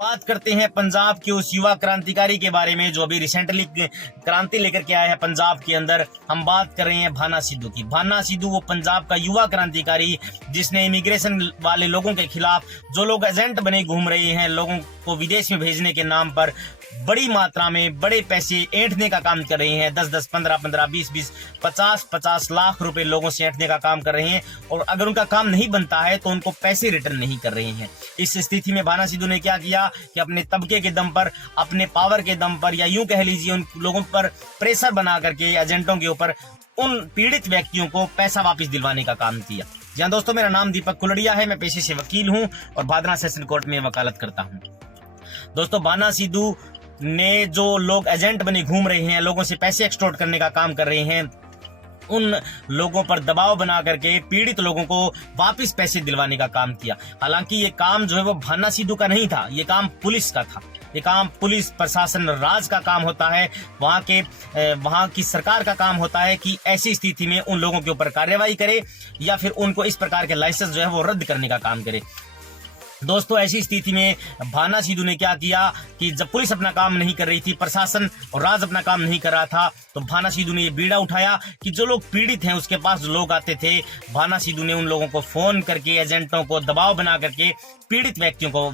बात करते हैं पंजाब के उस युवा क्रांतिकारी के बारे में जो अभी रिसेंटली क्रांति लेकर के आया है पंजाब के अंदर। हम बात कर रहे हैं भाना सिद्धू की। भाना सिद्धू वो पंजाब का युवा क्रांतिकारी जिसने इमिग्रेशन वाले लोगों के खिलाफ, जो लोग एजेंट बने घूम रहे हैं, लोगों को विदेश में भेजने के नाम पर बड़ी मात्रा में बड़े पैसे ऐंठने का काम कर रहे हैं। 10-10, 15-15, 20-20, 50-50 लाख रुपए लोगों से ऐंठने का काम कर रहे हैं, और अगर उनका काम नहीं बनता है तो उनको पैसे रिटर्न नहीं कर रहे हैं। इस स्थिति में भाना सिद्धू ने क्या किया कि अपने तबके के दम पर, अपने पावर के दम पर, या यूं कह लीजिए उन लोगों पर प्रेशर बना करके एजेंटों के ऊपर उन पीड़ित व्यक्तियों को पैसा वापस दिलवाने का काम किया। जी हाँ दोस्तों, मेरा नाम दीपक कुलड़िया है, मैं पेशे से वकील हूँ और भादरा सेशन कोर्ट में वकालत करता हूँ। दोस्तों, भाना सिद्धू ने जो लोग एजेंट बने घूम रहे हैं, लोगों से पैसे एक्सटॉर्ट करने का काम कर रहे हैं, उन लोगों पर दबाव बना करके पीड़ित लोगों को वापस पैसे दिलवाने का काम किया। हालांकि ये काम जो है वो भाना सिद्धू का नहीं था, ये काम पुलिस का था। ये काम पुलिस प्रशासन राज का काम होता है, वहां की सरकार का काम होता है कि ऐसी स्थिति में उन लोगों के ऊपर कार्रवाई करे या फिर उनको इस प्रकार के लाइसेंस जो है वो रद्द करने का काम करे। दोस्तों, ऐसी स्थिति में भाना सिद्धू ने क्या किया कि जब पुलिस अपना काम नहीं कर रही थी, प्रशासन और राज अपना काम नहीं कर रहा था, तो भाना सिद्धू ने ये बीड़ा उठाया कि जो लोग पीड़ित हैं उसके पास जो लोग आते थे, भाना सिद्धू ने उन लोगों को फोन करके, एजेंटों को दबाव बना करके पीड़ित व्यक्तियों को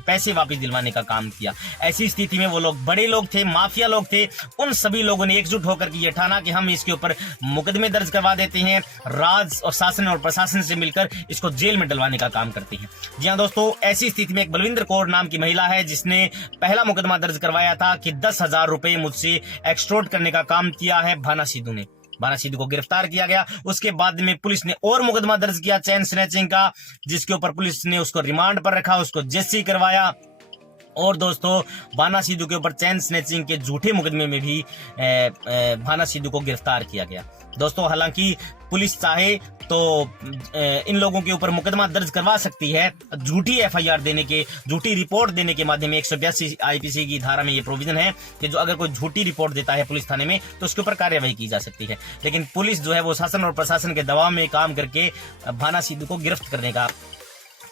पैसे वापस दिलवाने का काम किया। ऐसी स्थिति में वो लोग बड़े लोग थे, माफिया लोग थे, उन सभी लोगों ने एकजुट होकर ये ठाना कि हम इसके ऊपर मुकदमे दर्ज करवा देते हैं, राज और शासन और प्रशासन से मिलकर इसको जेल में डलवाने का काम करते हैं। जी हाँ दोस्तों, ऐसी स्थिति में एक बलविंदर कौर नाम की महिला है जिसने पहला मुकदमा दर्ज करवाया था कि 10,000 रुपए मुझसे एक्सटॉर्ट करने का काम किया है भाना सिद्धू ने। भाना सिद्धू को गिरफ्तार किया गया। उसके बाद में पुलिस ने और मुकदमा दर्ज किया चैन स्नैचिंग का, जिसके ऊपर पुलिस ने उसको रिमांड पर रखा, उसको जेसी करवाया। और दोस्तों, भाना सिद्धू के ऊपर चैन स्नैचिंग के झूठे मुकदमे में भी भाना सिद्धू को गिरफ्तार किया गया। दोस्तों, हालांकि पुलिस चाहे तो इन लोगों के ऊपर मुकदमा दर्ज करवा सकती है, झूठी एफआईआर देने के, झूठी रिपोर्ट देने के माध्यम में। 182 आईपीसी की धारा में ये प्रोविजन है कि जो अगर कोई झूठी रिपोर्ट देता है पुलिस थाने में तो उसके ऊपर कार्यवाही की जा सकती है। लेकिन पुलिस जो है वो शासन और प्रशासन के दबाव में काम करके भाना सिद्धू को गिरफ्त करने का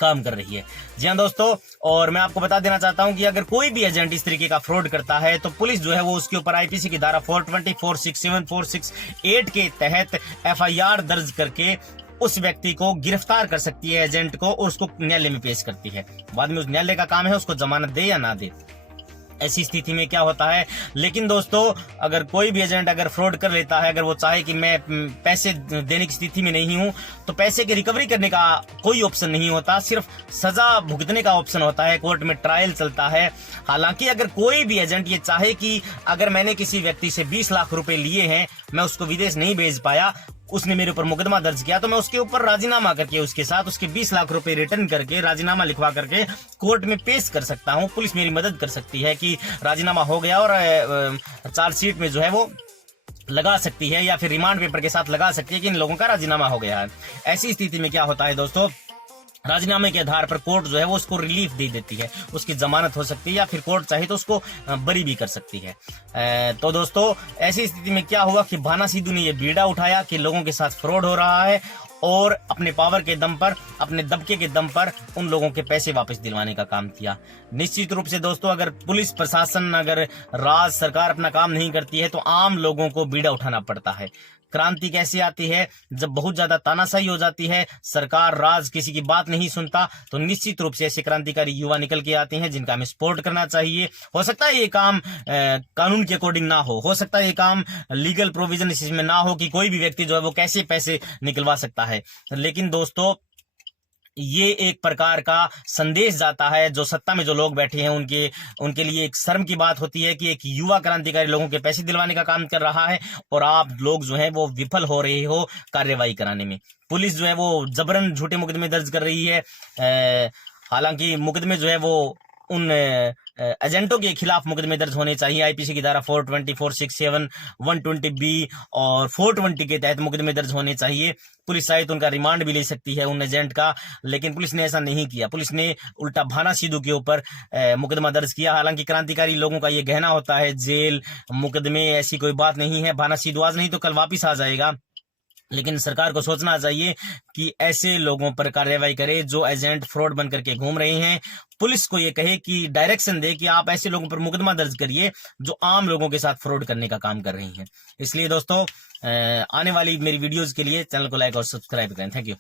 काम कर रही है। जी हाँ दोस्तों, और मैं आपको बता देना चाहता हूं कि अगर कोई भी एजेंट इस तरीके का फ्रॉड करता है तो पुलिस जो है वो उसके ऊपर आईपीसी की धारा 420, 467, 468 के तहत एफआईआर दर्ज करके उस व्यक्ति को गिरफ्तार कर सकती है, एजेंट को, और उसको न्यायालय में पेश करती है। बाद में उस न्यायालय का काम है उसको जमानत दे या ना दे। ऐसी स्थिति में क्या होता है, लेकिन दोस्तों, अगर कोई भी एजेंट अगर फ्रॉड कर लेता है, अगर वो चाहे कि मैं पैसे देने की स्थिति में नहीं हूं, तो पैसे की रिकवरी करने का कोई ऑप्शन नहीं होता, सिर्फ सजा भुगतने का ऑप्शन होता है। कोर्ट में ट्रायल चलता है। हालांकि अगर कोई भी एजेंट ये चाहे कि अगर मैंने किसी व्यक्ति से 20 लाख रुपए लिए हैं, मैं उसको विदेश नहीं भेज पाया, उसने मेरे ऊपर मुकदमा दर्ज किया, तो मैं उसके ऊपर राजीनामा करके उसके साथ उसके 20 लाख रुपए रिटर्न करके, राजीनामा लिखवा करके कोर्ट में पेश कर सकता हूं। पुलिस मेरी मदद कर सकती है कि राजीनामा हो गया और चार्जशीट में जो है वो लगा सकती है, या फिर रिमांड पेपर के साथ लगा सकती है कि इन लोगों का राजीनामा हो गया है। ऐसी स्थिति में क्या होता है दोस्तों, राजीनामे के आधार पर कोर्ट जो है वो उसको रिलीफ दे देती है, उसकी जमानत हो सकती है, या फिर कोर्ट चाहे तो उसको बरी भी कर सकती है। तो दोस्तों, ऐसी स्थिति में क्या हुआ कि भाना सिद्धू ने ये बीड़ा उठाया कि लोगों के साथ फ्रॉड हो रहा है, और अपने पावर के दम पर, अपने दबके के दम पर उन लोगों के पैसे वापस दिलवाने का काम किया। निश्चित रूप से दोस्तों, अगर पुलिस प्रशासन, अगर राज सरकार अपना काम नहीं करती है तो आम लोगों को बीड़ा उठाना पड़ता है। क्रांति कैसे आती है, जब बहुत ज्यादा तानाशाही हो जाती है, सरकार राज किसी की बात नहीं सुनता, तो निश्चित रूप से ऐसे क्रांतिकारी युवा निकल के आते हैं जिनका हमें सपोर्ट करना चाहिए। हो सकता है ये काम कानून के अकॉर्डिंग ना हो सकता है ये काम लीगल प्रोविजन इसमें ना हो कि कोई भी व्यक्ति जो है वो कैसे पैसे निकलवा सकता है, लेकिन दोस्तों ये एक प्रकार का संदेश जाता है, जो सत्ता में जो लोग बैठे हैं उनके लिए एक शर्म की बात होती है कि एक युवा क्रांतिकारी लोगों के पैसे दिलवाने का काम कर रहा है और आप लोग जो है वो विफल हो रहे हो कार्रवाई कराने में। पुलिस जो है वो जबरन झूठे मुकदमे दर्ज कर रही है। हालांकि मुकदमे जो है वो उन एजेंटों के खिलाफ मुकदमे दर्ज होने चाहिए। आईपीसी की धारा 420, 467, 120B और 420 के तहत मुकदमे दर्ज होने चाहिए। पुलिस चाहे तो उनका रिमांड भी ले सकती है उन एजेंट का, लेकिन पुलिस ने ऐसा नहीं किया। पुलिस ने उल्टा भाना सिद्धू के ऊपर मुकदमा दर्ज किया। हालांकि क्रांतिकारी लोगों का ये कहना होता है जेल मुकदमे ऐसी कोई बात नहीं है। भाना सिद्धू आज नहीं तो कल वापिस आ जाएगा। लेकिन सरकार को सोचना चाहिए कि ऐसे लोगों पर कार्रवाई करे जो एजेंट फ्रॉड बन करके घूम रहे हैं। पुलिस को ये कहे कि डायरेक्शन दे कि आप ऐसे लोगों पर मुकदमा दर्ज करिए जो आम लोगों के साथ फ्रॉड करने का काम कर रही हैं। इसलिए दोस्तों आने वाली मेरी वीडियोस के लिए चैनल को लाइक और सब्सक्राइब करें। Thank you.